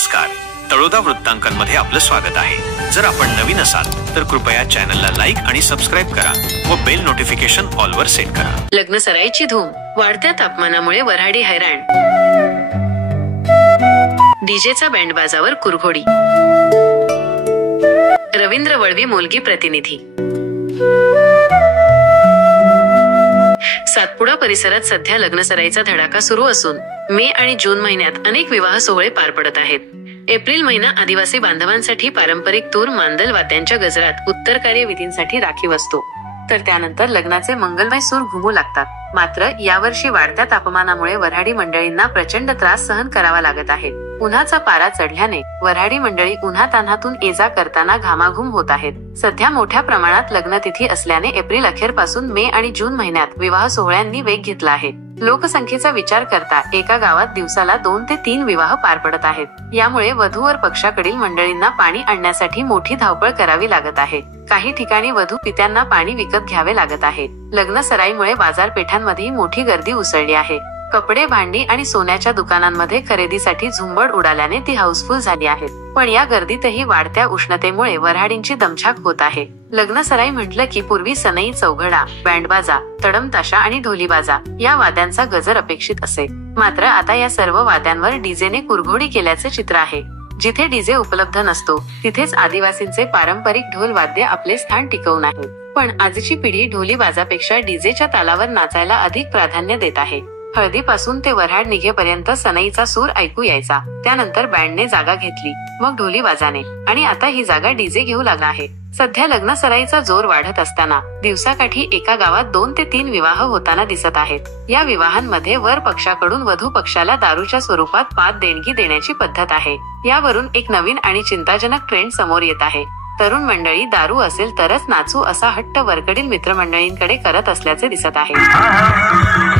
नमस्कार, तळोदा वृत्तांकनमध्ये आपलं स्वागत आहे। जर आपण नवीन असाल तर कृपया चॅनलला लाईक आणि सबस्क्राइब करा व बेल नोटिफिकेशन ऑल वर सेट करा। लग्न सराईची धूम, वाढत्या तापमानामुळे वऱ्हाडी हैराण, डीजेचा बँडबाजावर कुरघोडी। रवींद्र वळवी मोलगी प्रतिनिधी। सातपुडा परिसरात सध्या लग्नसराईचा धडाका सुरू असून मे आणि जून महिन्यात अनेक विवाह सोहळे पार पडत आहेत। एप्रिल महिना आदिवासी बांधवांसाठी पारंपरिक तूर मांदल वाद्यांच्या गजरात उत्तर कार्यविधींसाठी राखीव असतो, तर त्यानंतर लग्नाचे मंगलमय सूर घुमू लागतात। मात्र यावर्षी वाढत्या तापमानामुळे वऱ्हाडी मंडळींना प्रचंड त्रास सहन करावा लागत आहे। उन्हाचा पारा चढल्याने वऱ्हाडी मंडळी उन्हातान्हातून ये-जा करताना घामाघूम होत आहेत। सध्या मोठ्या प्रमाणात लग्नतिथी असल्याने एप्रिल अखेरपासून मे आणि जून महिन्यात विवाह सोहळ्यांनी वेग घेतला आहे। लोकसंख्येचा विचार करता एका गावात दिवसाला 2 ते 3 विवाह पार पडत आहेत। यामुळे वधूवर पक्षाकडील मंडळींना पाणी आणण्यासाठी मोठी धावपळ करावी लागत आहे। काही ठिकाणी वधू पित्यांना पाणी विकत घ्यावे लागत आहे। लग्न सराईमुळे बाजारपेठांमध्येही मोठी गर्दी उसळली आहे। कपडे, भांडी आणि सोन्याच्या दुकानांमध्ये खरेदीसाठी झुंबड उडाल्याने ती हाऊसफुल झाली आहेत। पण या गर्दीतही वाढत्या उष्णतेमुळे वऱ्हाडींची दमछाक होत आहे। लग्न सराई म्हटलं की पूर्वी सनई, चौघडा, बँडबाजा, तडमताशा आणि ढोलीबाजा या वाद्यांचा गजर अपेक्षित असे। मात्र आता या सर्व वाद्यांवर डीजेने कुरघोडी केल्याचे चित्र आहे। जिथे डीजे उपलब्ध नसतो तिथेच आदिवासींचे पारंपरिक ढोल वाद्य आपले स्थान टिकवून आहे। पण आजची पिढी ढोलीबाजापेक्षा डीजेच्या तालावर नाचायला अधिक प्राधान्य देत आहे। हळदीपासून ते वऱ्हाड निघेपर्यंत सनईचा सूर ऐकू यायचा, त्यानंतर बँडने जागा घेतली, मग ढोलीबाजाने, आणि आता ही जागा डीजे घेऊ लागला आहे। सध्या लग्न सराईचा जोर वाढत असताना दिवसाकाठी एका गावात 2 ते 3 विवाह होताना दिसत आहेत। या विवाहांमध्ये वर पक्षाकडून वधू पक्षाला दारूच्या स्वरूपात पाच देणगी देण्याची पद्धत आहे। यावरून एक नवीन आणि चिंताजनक ट्रेंड समोर येत आहे। तरुण मंडळी दारू असेल तरच नाचू असा हट्ट वरकडील मित्रमंडळींकडे करत असल्याचे दिसत आहे।